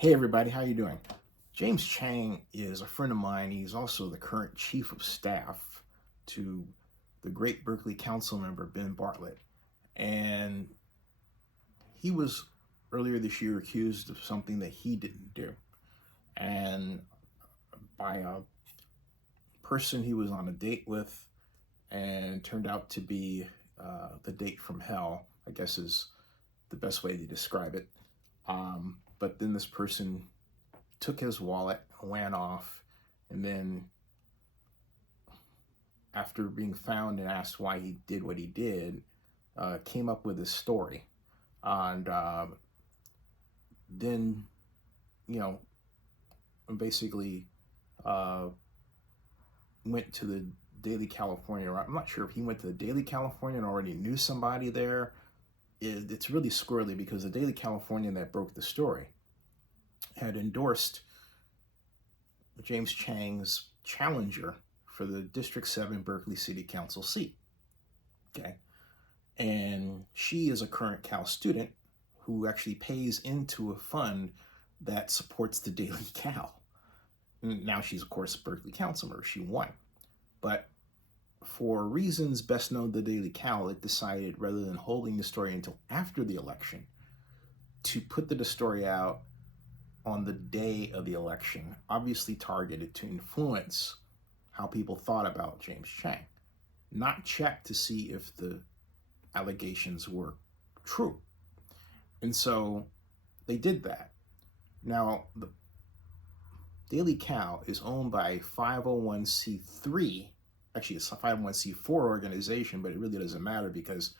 Hey everybody, how you doing? James Chang is a friend of mine. He's also the current chief of staff to the great Berkeley council member Ben Bartlett. And he was earlier this year accused of something that he didn't do. And by a person he was on a date with, and turned out to be the date from hell, I guess is the best way to describe it. But then this person took his wallet, ran off, and then after being found and asked why he did what he did, came up with his story. And then, you know, basically went to the Daily California. I'm not sure if he went to the Daily California and already knew somebody there. It's really squirrely because the Daily Californian that broke the story had endorsed James Chang's challenger for the District 7 Berkeley City Council seat. Okay. And she is a current Cal student who actually pays into a fund that supports the Daily Cal. Now she's, of course, a Berkeley council member. She won. But for reasons best known to the Daily Cal, it decided, rather than holding the story until after the election, to put the story out on the day of the election, obviously targeted to influence how people thought about James Chang, not check to see if the allegations were true. And so they did that. Now, the Daily Cal is owned by a 501c3. Actually, it's a 501c4 organization, but it really doesn't matter because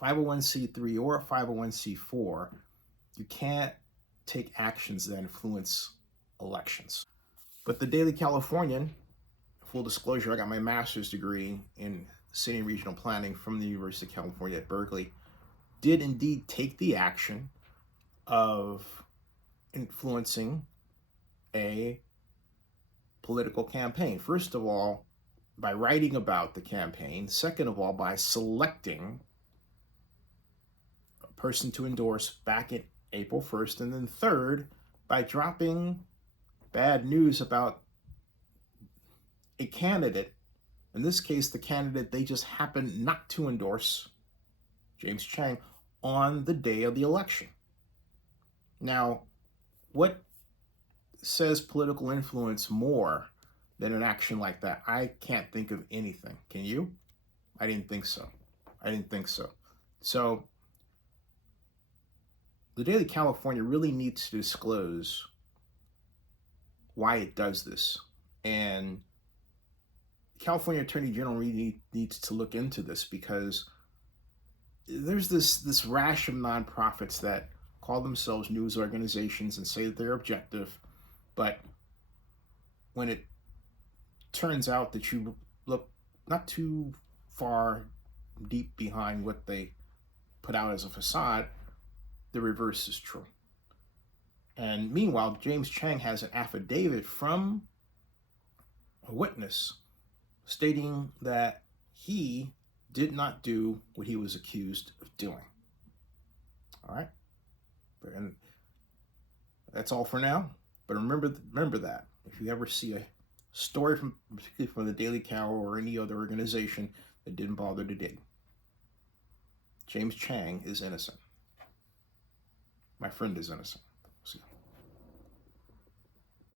501c3 or a 501c4, you can't take actions that influence elections. But the Daily Californian, full disclosure, I got my master's degree in city and regional planning from the University of California at Berkeley, did indeed take the action of influencing a political campaign. First of all, by writing about the campaign. Second of all, by selecting a person to endorse back in April 1st. And then third, by dropping bad news about a candidate. In this case, the candidate they just happened not to endorse, James Chang, on the day of the election. Now, what says political influence more than an action like that? I can't think of anything. Can you? I didn't think so. So the Daily California really needs to disclose why it does this. And California Attorney General really needs to look into this because there's this rash of nonprofits that call themselves news organizations and say that they're objective, but when it turns out that you look not too far deep behind what they put out as a facade, the reverse is true. And meanwhile, James Chang has an affidavit from a witness stating that he did not do what he was accused of doing. All right? And that's all for now. But remember that. If you ever see a story particularly from the Daily Cal or any other organization that didn't bother to dig, James Chang is innocent. My friend is innocent.